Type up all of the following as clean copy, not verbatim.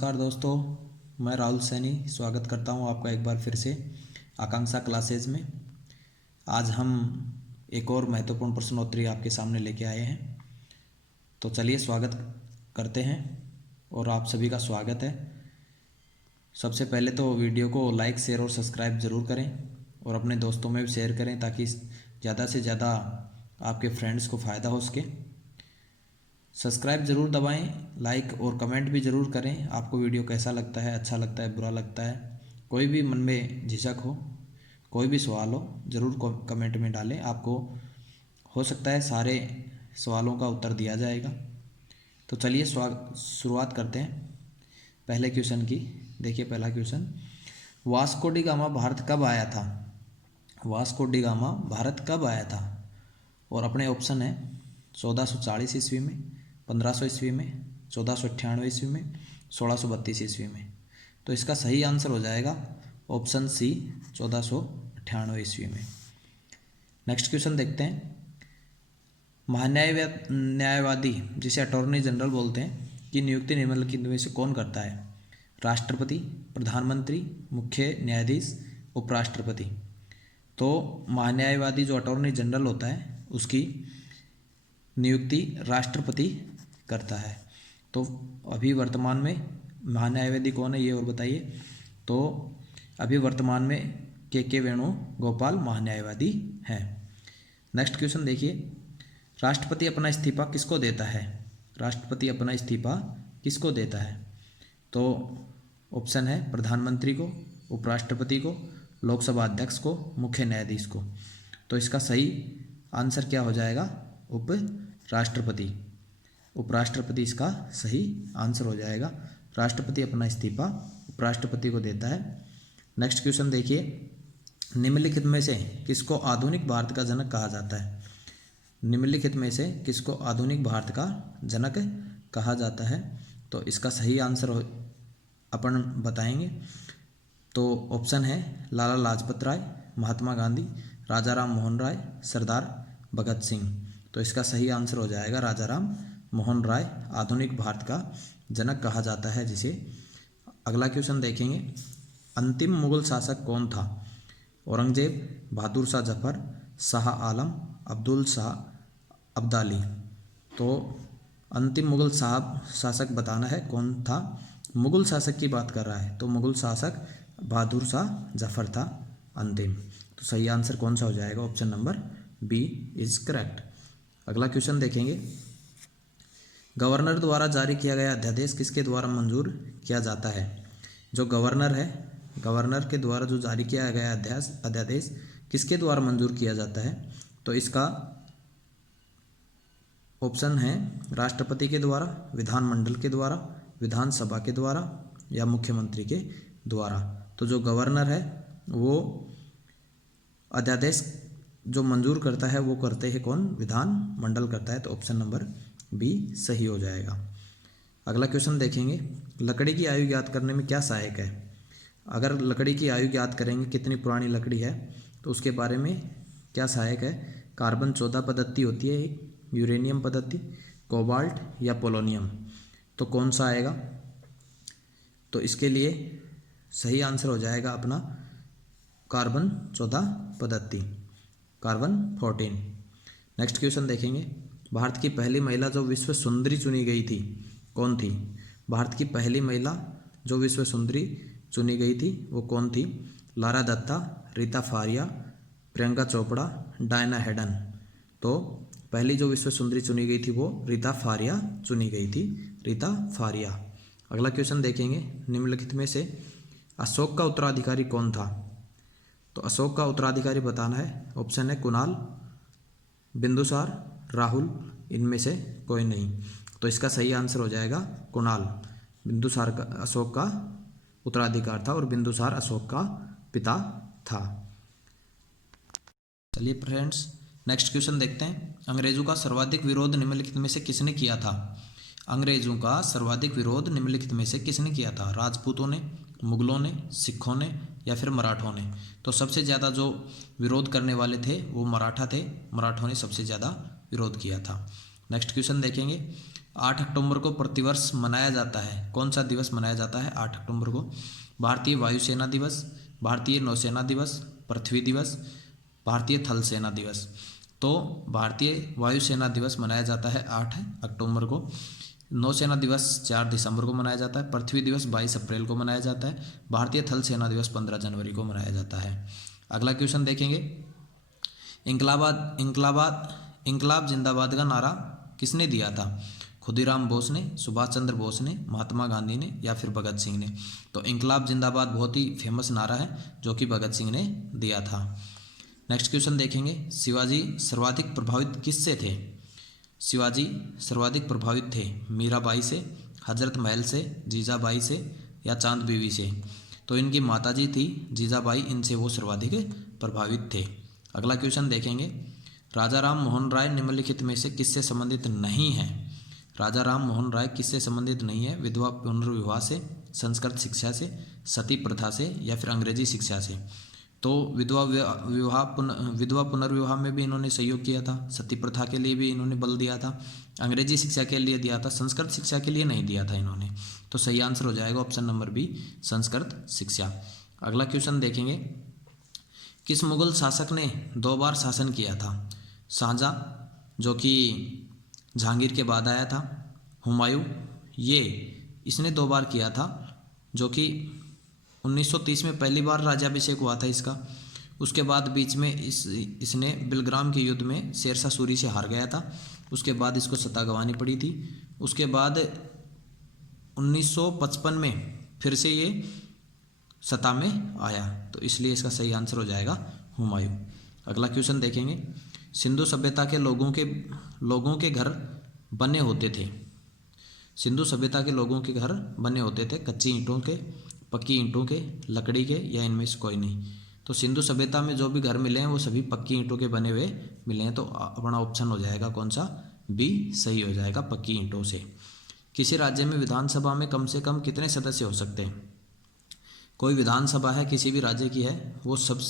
नमस्कार दोस्तों, मैं राहुल सैनी स्वागत करता हूं आपका एक बार फिर से आकांक्षा क्लासेज में। आज हम एक और महत्वपूर्ण प्रश्नोत्तरी आपके सामने लेके आए हैं। तो चलिए स्वागत करते हैं और आप सभी का स्वागत है। सबसे पहले तो वीडियो को लाइक, शेयर और सब्सक्राइब ज़रूर करें और अपने दोस्तों में भी शेयर करें ताकि ज़्यादा से ज़्यादा आपके फ्रेंड्स को फ़ायदा हो सके। सब्सक्राइब ज़रूर दबाएं, लाइक और कमेंट भी ज़रूर करें। आपको वीडियो कैसा लगता है, अच्छा लगता है, बुरा लगता है, कोई भी मन में झिझक हो, कोई भी सवाल हो, ज़रूर कमेंट में डालें। आपको हो सकता है सारे सवालों का उत्तर दिया जाएगा। तो चलिए शुरुआत करते हैं पहले क्वेश्चन की। देखिए पहला question, Vasco D gamma Bharat कब आया था? वास्को डी गामा भारत कब आया था? और अपने ऑप्शन है 1440 ईस्वी में, 1500 ईस्वी में, 1498 ईस्वी में, 1632 ईस्वी में। तो इसका सही आंसर हो जाएगा ऑप्शन सी, 1498 ईस्वी में। नेक्स्ट क्वेश्चन देखते हैं, न्यायवादी जिसे अटॉर्नी जनरल बोलते हैं की नियुक्ति निम्नलिखित में से कौन करता है? राष्ट्रपति, प्रधानमंत्री, मुख्य न्यायाधीश, उपराष्ट्रपति। तो महान्यायवादी जो अटॉर्नी जनरल होता है उसकी नियुक्ति राष्ट्रपति करता है। तो अभी वर्तमान में महान्यायवादी कौन है ये और बताइए। तो अभी वर्तमान में के वेणुगोपाल महान्यायवादी हैं। नेक्स्ट क्वेश्चन देखिए, राष्ट्रपति अपना इस्तीफा किसको देता है? राष्ट्रपति अपना इस्तीफा किसको देता है? तो ऑप्शन है प्रधानमंत्री को, उपराष्ट्रपति को, लोकसभा अध्यक्ष को, मुख्य न्यायाधीश को। तो इसका सही आंसर क्या हो जाएगा? उपराष्ट्रपति। उपराष्ट्रपति इसका सही आंसर हो जाएगा। राष्ट्रपति अपना इस्तीफा उपराष्ट्रपति को देता है। नेक्स्ट क्वेश्चन देखिए, निम्नलिखित में से किसको आधुनिक भारत का जनक कहा जाता है? निम्नलिखित में से किसको आधुनिक भारत का जनक कहा जाता है? तो इसका सही आंसर अपन बताएंगे। तो ऑप्शन है लाला लाजपत राय, महात्मा गांधी, राजा राम मोहन राय, सरदार भगत सिंह। तो इसका सही आंसर हो जाएगा राजा राम मोहन राय आधुनिक भारत का जनक कहा जाता है जिसे। अगला क्वेश्चन देखेंगे, अंतिम मुगल शासक कौन था? औरंगजेब, बहादुर शाह जफर, शाह आलम, अब्दुल शाह अब्दाली। तो अंतिम मुगल शासक बताना है कौन था। मुगल शासक की बात कर रहा है तो मुगल शासक बहादुर शाह जफर था अंतिम। तो सही आंसर कौन सा हो जाएगा? Option number B is correct. अगला क्वेश्चन देखेंगे, गवर्नर द्वारा जारी किया गया अध्यादेश किसके द्वारा मंजूर किया जाता है? जो गवर्नर है, गवर्नर के द्वारा जो जारी किया गया अध्यादेश किसके द्वारा मंजूर किया जाता है? तो इसका ऑप्शन है राष्ट्रपति के द्वारा, विधानमंडल के द्वारा, विधानसभा के द्वारा या मुख्यमंत्री के द्वारा। तो जो गवर्नर है वो अध्यादेश जो मंजूर करता है वो करते हैं कौन? विधानमंडल करता है। तो ऑप्शन नंबर बी सही हो जाएगा। अगला क्वेश्चन देखेंगे, लकड़ी की आयु ज्ञात करने में क्या सहायक है? अगर लकड़ी की आयु ज्ञात करेंगे कितनी पुरानी लकड़ी है तो उसके बारे में क्या सहायक है? कार्बन 14 पद्धति होती है एक, यूरेनियम पद्धति, कोबाल्ट या पोलोनियम। तो कौन सा आएगा? तो इसके लिए सही आंसर हो जाएगा अपना कार्बन 14 पद्धति, कार्बन 14। नेक्स्ट क्वेश्चन देखेंगे, भारत की पहली महिला जो विश्व सुंदरी चुनी गई थी कौन थी? भारत की पहली महिला जो विश्व सुंदरी चुनी गई थी वो कौन थी? लारा दत्ता, रीता फारिया, प्रियंका चोपड़ा, डायना हेडन। तो पहली जो विश्व सुंदरी चुनी गई थी वो रीता फारिया चुनी गई थी, रीता फारिया। अगला क्वेश्चन देखेंगे, निम्नलिखित में से अशोक का उत्तराधिकारी कौन था? तो अशोक का उत्तराधिकारी बताना है। ऑप्शन है कुणाल, बिंदुसार, राहुल, इनमें से कोई नहीं। तो इसका सही आंसर हो जाएगा कुणाल। बिंदुसार का अशोक का उत्तराधिकार था और बिंदुसार अशोक का पिता था। चलिए फ्रेंड्स नेक्स्ट क्वेश्चन देखते हैं, अंग्रेजों का सर्वाधिक विरोध निम्नलिखित में से किसने किया था? अंग्रेजों का सर्वाधिक विरोध निम्नलिखित में से किसने किया था? राजपूतों ने, मुगलों ने, सिखों ने या फिर मराठों ने? तो सबसे ज़्यादा जो विरोध करने वाले थे वो मराठा थे, मराठों ने सबसे ज़्यादा विरोध किया था। नेक्स्ट क्वेश्चन देखेंगे, 8 अक्टूबर को प्रतिवर्ष मनाया जाता है? कौन सा दिवस मनाया जाता है 8 अक्टूबर को? भारतीय वायुसेना दिवस, भारतीय नौसेना दिवस, पृथ्वी दिवस, भारतीय थल सेना दिवस। तो भारतीय वायुसेना दिवस मनाया जाता है 8 अक्टूबर को। नौसेना दिवस 4 दिसंबर को मनाया जाता है। पृथ्वी दिवस 22 अप्रैल को मनाया जाता है। भारतीय थल सेना दिवस 15 जनवरी को मनाया जाता है। अगला क्वेश्चन देखेंगे, इंकलाब जिंदाबाद का नारा किसने दिया था? खुदीराम बोस ने, सुभाष चंद्र बोस ने, महात्मा गांधी ने या फिर भगत सिंह ने? तो इंकलाब जिंदाबाद बहुत ही फेमस नारा है जो कि भगत सिंह ने दिया था। नेक्स्ट क्वेश्चन देखेंगे, शिवाजी सर्वाधिक प्रभावित किससे थे? शिवाजी सर्वाधिक प्रभावित थे मीराबाई से, हजरत महल से, जीजाबाई से या चांद बीवी से? तो इनकी माताजी थी जीजाबाई, इनसे वो सर्वाधिक प्रभावित थे। अगला क्वेश्चन देखेंगे, राजा राम मोहन राय निम्नलिखित में से किससे संबंधित नहीं है? राजा राम मोहन राय किससे संबंधित नहीं है? विधवा पुनर्विवाह से, संस्कृत शिक्षा से, सती प्रथा से या फिर अंग्रेजी शिक्षा से? तो विधवा पुनर्विवाह में भी इन्होंने सहयोग किया था, सती प्रथा के लिए भी इन्होंने बल दिया था, अंग्रेजी शिक्षा के लिए दिया था, संस्कृत शिक्षा के लिए नहीं दिया था इन्होंने। तो सही आंसर हो जाएगा ऑप्शन नंबर बी, संस्कृत शिक्षा। अगला क्वेश्चन देखेंगे, किस मुगल शासक ने 2 बार शासन किया था? शाहजहां, जो कि जहांगीर के बाद आया था, हुमायूं, इसने 2 बार किया था, जो कि 1930 में पहली बार राज्याभिषेक हुआ था इसका। उसके बाद बीच में इसने बिलग्राम के युद्ध में शेरशाह सूरी से हार गया था, उसके बाद इसको सत्ता गंवानी पड़ी थी। उसके बाद 1955 में फिर से ये सत्ता में आया, तो इसलिए इसका सही आंसर हो जाएगा हुमायूं। अगला क्वेश्चन देखेंगे, सिंधु सभ्यता के लोगों के घर बने होते थे। सिंधु सभ्यता के लोगों के घर बने होते थे कच्ची ईंटों के, पक्की ईंटों के, लकड़ी के या इनमें से कोई नहीं? तो सिंधु सभ्यता में जो भी घर मिले हैं वो सभी पक्की ईंटों के बने हुए मिले हैं, तो अपना ऑप्शन हो जाएगा कौन सा? बी सही हो जाएगा, पक्की ईंटों से। किसी राज्य में विधानसभा में कम से कम कितने सदस्य हो सकते हैं? कोई विधानसभा है किसी भी राज्य की है, वो सब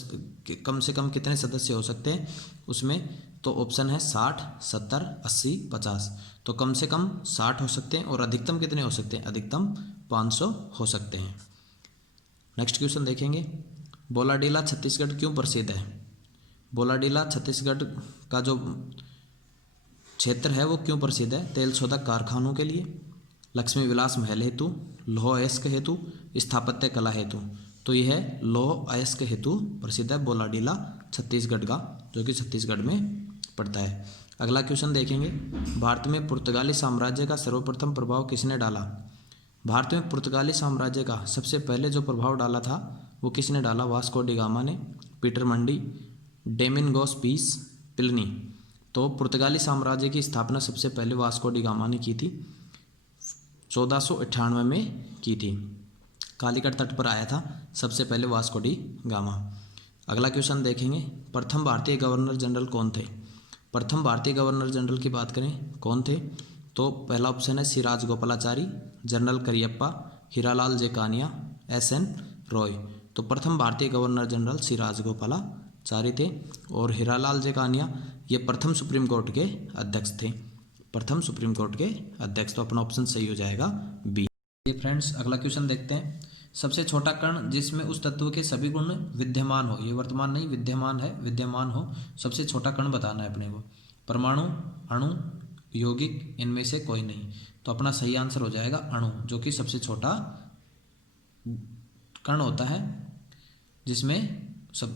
कम से कम कितने सदस्य हो सकते हैं उसमें? तो ऑप्शन है 60, 70, 80, 50। तो कम से कम 60 हो सकते हैं और अधिकतम कितने हो सकते हैं? अधिकतम 500 हो सकते हैं। नेक्स्ट क्वेश्चन देखेंगे, बोलाडीला छत्तीसगढ़ क्यों प्रसिद्ध है? बोलाडीला छत्तीसगढ़ का जो क्षेत्र है वो क्यों प्रसिद्ध है? तेल शोधक कारखानों के लिए, लक्ष्मी विलास महल हेतु, लौह अयस्क हेतु, स्थापत्य कला हेतु? तो यह है लौह अयस्क हेतु प्रसिद्ध है बोलाडीला छत्तीसगढ़ का, जो कि छत्तीसगढ़ में पड़ता है। अगला क्वेश्चन देखेंगे, भारत में पुर्तगाली साम्राज्य का सर्वप्रथम प्रभाव किसने डाला? भारत में पुर्तगाली साम्राज्य का सबसे पहले जो प्रभाव डाला था वो किसने डाला? वास्को डी गामा ने, पीटर मंडी, डोमिंगोस पीस, प्लिनी? तो पुर्तगाली साम्राज्य की स्थापना सबसे पहले वास्को डी गामा ने की थी, 1498 में की थी। कालीकट तट पर आया था सबसे पहले वास्को डी गामा। अगला क्वेश्चन देखेंगे, प्रथम भारतीय गवर्नर जनरल कौन थे? प्रथम भारतीय गवर्नर जनरल की बात करें कौन थे, तो पहला ऑप्शन है सी राजगोपालाचारी, जनरल करियप्पा, हीरालाल जेकानिया, एस.एन. रॉय? तो प्रथम भारतीय गवर्नर जनरल सी राजगोपालाचारी थे और हीरालाल जेकानिया ये प्रथम सुप्रीम कोर्ट के अध्यक्ष थे, प्रथम सुप्रीम कोर्ट के अध्यक्ष। तो अपना ऑप्शन सही हो जाएगा बी। ये फ्रेंड्स अगला क्वेश्चन देखते हैं, सबसे छोटा कण जिसमें उस तत्व के सभी गुण विद्यमान हो, ये वर्तमान नहीं विद्यमान है, विद्यमान हो, सबसे छोटा कण बताना है अपने को। परमाणु, अणु, यौगिक, इनमें से कोई नहीं? तो अपना सही आंसर हो जाएगा अणु, जो कि सबसे छोटा कण होता है जिसमें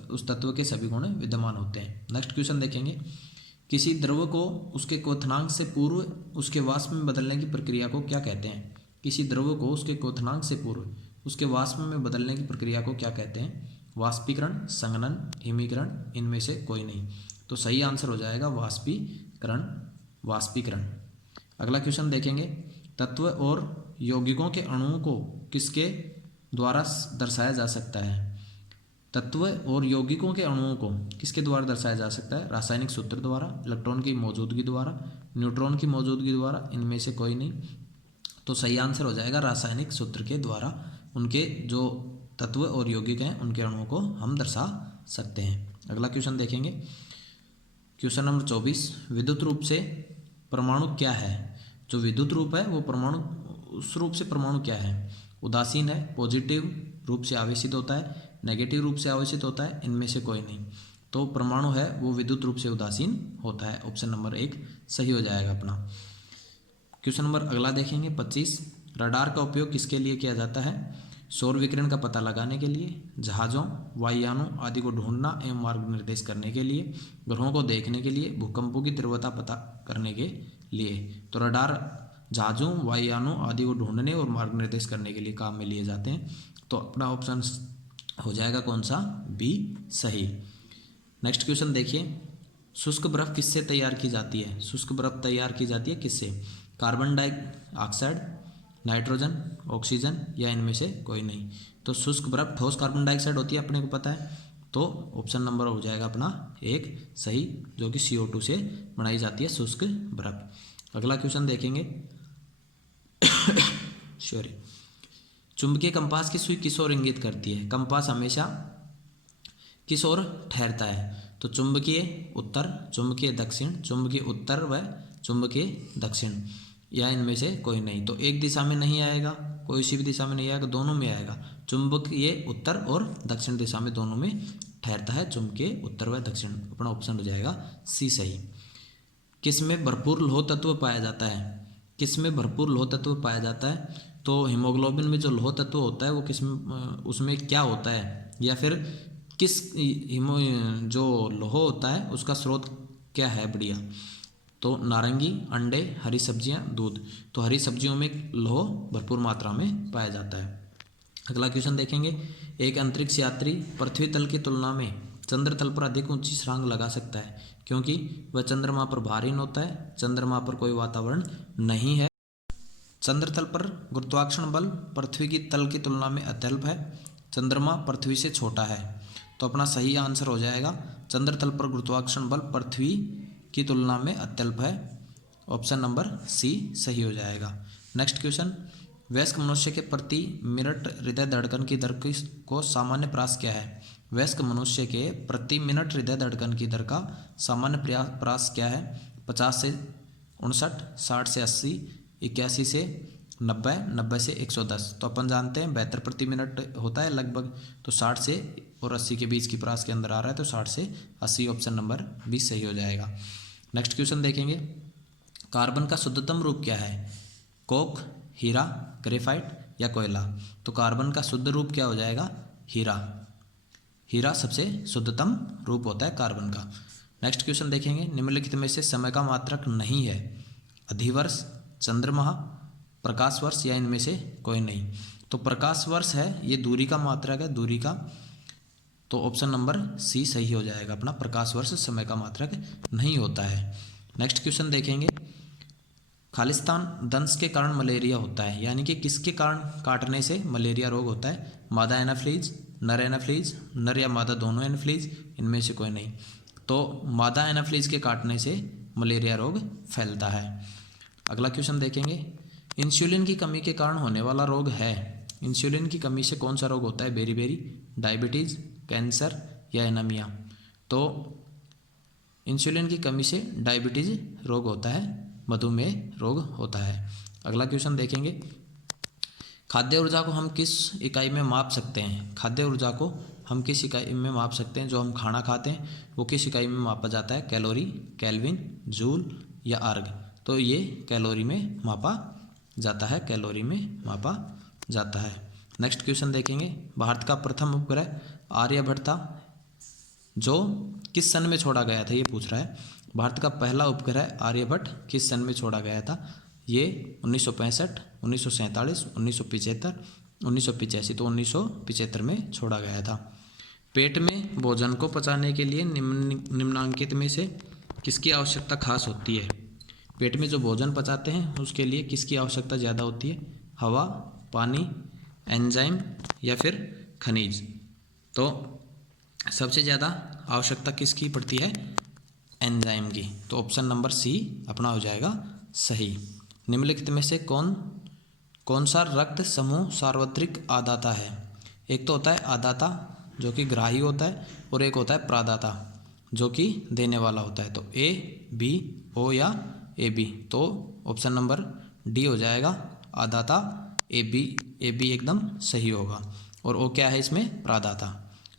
उस तत्व के सभी गुण विद्यमान होते हैं। नेक्स्ट क्वेश्चन देखेंगे, किसी द्रव को उसके क्वथनांक से पूर्व उसके वाष्प में बदलने की प्रक्रिया को क्या कहते हैं? किसी द्रव को उसके क्वथनांक से पूर्व उसके वाष्प में बदलने की प्रक्रिया को क्या कहते हैं? वाष्पीकरण, संघनन, हिमीकरण, इनमें से कोई नहीं? तो सही आंसर हो जाएगा वाष्पीकरण, वाष्पीकरण। अगला क्वेश्चन देखेंगे, तत्व और यौगिकों के अणुओं को किसके द्वारा दर्शाया जा सकता है? तत्व और यौगिकों के अणुओं को किसके द्वारा दर्शाया जा सकता है? रासायनिक सूत्र द्वारा, इलेक्ट्रॉन की मौजूदगी द्वारा, न्यूट्रॉन की मौजूदगी द्वारा, इनमें से कोई नहीं? तो सही आंसर हो जाएगा रासायनिक सूत्र के द्वारा, उनके जो तत्व और यौगिक हैं उनके अणुओं को हम दर्शा सकते हैं। अगला क्वेश्चन देखेंगे, क्वेश्चन नंबर 24, विद्युत रूप से परमाणु क्या है? जो विद्युत रूप है वो परमाणु, उस रूप से परमाणु क्या है, उदासीन है, पॉजिटिव रूप से आवेशित होता है, नेगेटिव रूप से आवेशित होता है, इनमें से कोई नहीं। तो परमाणु है वो विद्युत रूप से उदासीन होता है। ऑप्शन नंबर 1 सही हो जाएगा अपना। क्वेश्चन नंबर अगला देखेंगे 25। रडार का उपयोग किसके लिए किया जाता है? सौर विकिरण का पता लगाने के लिए, जहाज़ों, वायुयानों आदि को ढूंढना एवं मार्ग निर्देश करने के लिए, ग्रहों को देखने के लिए, भूकंपों की तीव्रता पता करने के लिए। तो रडार जहाज़ों, वायुयानों आदि को ढूंढने और मार्ग निर्देश करने के लिए काम में लिए जाते हैं। तो अपना ऑप्शन हो जाएगा कौन सा? बी सही। नेक्स्ट क्वेश्चन देखिए, शुष्क बर्फ किससे तैयार की जाती है? शुष्क बर्फ तैयार की जाती है किससे? कार्बन डाइऑक्साइड, नाइट्रोजन, ऑक्सीजन या इनमें से कोई नहीं। तो शुष्क बर्फ ठोस कार्बन डाइऑक्साइड होती है, अपने को पता है। तो ऑप्शन नंबर हो जाएगा अपना 1 सही, जो कि CO2 से बनाई जाती है शुष्क बर्फ। अगला क्वेश्चन देखेंगे सॉरी। चुंबकीय कंपास की सुई किस ओर इंगित करती है? कंपास हमेशा किस ओर ठहरता है? तो चुंबकीय उत्तर, चुंबकीय दक्षिण, चुंबकीय उत्तर व चुंबकीय दक्षिण या इनमें से कोई नहीं। तो एक दिशा में नहीं आएगा, कोई सी भी दिशा में नहीं आएगा, दोनों में आएगा। चुंबकीय उत्तर और दक्षिण दिशा में दोनों में ठहरता है चुंबकीय उत्तर व दक्षिण। अपना ऑप्शन हो जाएगा सी सही। किस में भरपूर लौह तत्व पाया जाता है? किस में भरपूर लौह तत्व पाया जाता है? तो हीमोग्लोबिन में जो लौह तत्व होता है वो किस में, उसमें क्या होता है, या फिर किस जो लौह होता है उसका स्रोत क्या है? बढ़िया। तो नारंगी, अंडे, हरी सब्जियां, दूध। तो हरी सब्जियों में लौह भरपूर मात्रा में पाया जाता है। अगला क्वेश्चन देखेंगे, एक अंतरिक्ष यात्री पृथ्वी तल की तुलना में चंद्र तल पर अधिक ऊंची छलांग लगा सकता है क्योंकि वह चंद्रमा पर भारहीन होता है, चंद्रमा पर कोई वातावरण नहीं है। चंद्र तल पर गुरुत्वाकर्षण बल पृथ्वी की तल की तुलना में अत्यल्प है, चंद्रमा पृथ्वी से छोटा है। तो अपना सही आंसर हो जाएगा चंद्र तल पर गुरुत्वाकर्षण बल पृथ्वी की तुलना में अत्यल्प है। ऑप्शन नंबर सी सही हो जाएगा। नेक्स्ट क्वेश्चन, वयस्क मनुष्य के प्रति मिनट हृदय धड़कन की दर को सामान्य प्रयास क्या है? वयस्क मनुष्य के प्रति मिनट हृदय धड़कन की दर का सामान्य प्रयास क्या है? 50 से 59, 60 से 80, 81 से 90, 90 से 110। तो अपन जानते हैं 72 प्रति मिनट होता है लगभग, तो 60 से और 80 के बीच की प्रयास के अंदर आ रहा है, तो 60 से 80 ऑप्शन नंबर 20 सही हो जाएगा। नेक्स्ट क्वेश्चन देखेंगे, कार्बन का शुद्धतम रूप क्या है? कोक, हीरा, ग्रेफाइट या कोयला? तो कार्बन का शुद्ध रूप क्या हो जाएगा? हीरा। हीरा सबसे शुद्धतम रूप होता है कार्बन का। नेक्स्ट क्वेश्चन देखेंगे, निम्नलिखित में से समय का मात्रक नहीं है? अधिवर्ष, चंद्रमाह, प्रकाश वर्ष या इनमें से कोई नहीं। तो प्रकाश वर्ष है, ये दूरी का मात्रक है, दूरी का। तो ऑप्शन नंबर सी सही हो जाएगा अपना, प्रकाश वर्ष समय का मात्रक नहीं होता है। नेक्स्ट क्वेश्चन देखेंगे, खालिस्तान दंश के कारण मलेरिया होता है, यानी कि किसके कारण काटने से मलेरिया रोग होता है? मादा एनाफ्लीज, नर एनाफ्लीज, नर या मादा दोनों एनाफ्लीज, इनमें से कोई नहीं। तो मादा एनाफ्लीज के काटने से मलेरिया रोग फैलता है। अगला क्वेश्चन देखेंगे, इंसुलिन की कमी के कारण होने वाला रोग है। इंसुलिन की कमी से कौन सा रोग होता है? बेरी, डायबिटीज, कैंसर या एनीमिया? तो इंसुलिन की कमी से डायबिटीज रोग होता है, मधुमेह रोग होता है। अगला क्वेश्चन देखेंगे, खाद्य ऊर्जा को हम किस इकाई में माप सकते हैं? खाद्य ऊर्जा को हम किस इकाई में माप सकते हैं? जो हम खाना खाते हैं वो किस इकाई में मापा जाता है? कैलोरी, केल्विन, जूल या अर्ग? तो ये कैलोरी में मापा जाता है, कैलोरी में मापा जाता है। नेक्स्ट क्वेश्चन देखेंगे, भारत का प्रथम उपग्रह आर्यभट्ट था, जो किस सन में छोड़ा गया था? ये पूछ रहा है। भारत का पहला उपग्रह आर्यभट्ट किस सन में छोड़ा गया था? ये 1965, 1947, 1975, 1985। तो 1975 में छोड़ा गया था। पेट में भोजन को पचाने के लिए निम्नलिखित में से किसकी आवश्यकता खास होती है? पेट में जो भोजन पचाते हैं उसके लिए किसकी आवश्यकता ज़्यादा होती है? हवा, पानी, एंजाइम या फिर खनिज? तो सबसे ज़्यादा आवश्यकता किसकी पड़ती है? एंजाइम की। तो ऑप्शन नंबर सी अपना हो जाएगा सही। निम्नलिखित में से कौन सा रक्त समूह सार्वत्रिक आदाता है? एक तो होता है आदाता जो कि ग्राही होता है, और एक होता है प्रादाता जो कि देने वाला होता है। तो ए, बी, ओ या ए बी, तो ऑप्शन नंबर डी हो जाएगा आदाता। ए बी एकदम सही होगा। और ओ क्या है इसमें? प्रादाता।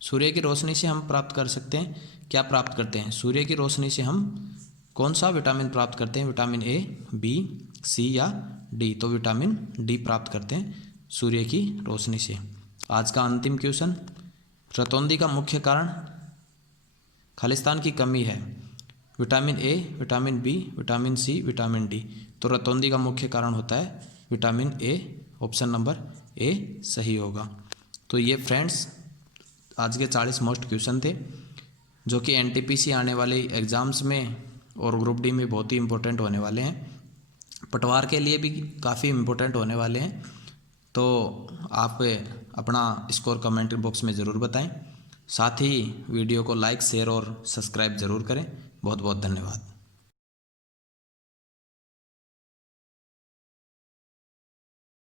सूर्य की रोशनी से हम प्राप्त कर सकते हैं, क्या प्राप्त करते हैं? सूर्य की रोशनी से हम कौन सा विटामिन प्राप्त करते हैं? विटामिन ए, बी, सी या डी? तो विटामिन डी प्राप्त करते हैं सूर्य की रोशनी से। आज का अंतिम क्वेश्चन, रतौंधी का मुख्य कारण खालिस्तान की कमी है। Vitamin A, vitamin B, vitamin C, vitamin D? तो रतौंधी का मुख्य कारण होता है vitamin A, option number A सही होगा। तो ये फ्रेंड्स आज के 40 मोस्ट क्वेश्चन थे जो कि एनटीपीसी आने वाले एग्ज़ाम्स में और ग्रुप डी में बहुत ही इंपॉर्टेंट होने वाले हैं। पटवार के लिए भी काफ़ी इम्पोर्टेंट होने वाले हैं। तो आप अपना स्कोर कमेंट बॉक्स में ज़रूर बताएं। साथ ही वीडियो को लाइक, शेयर और सब्सक्राइब ज़रूर करें। बहुत बहुत धन्यवाद।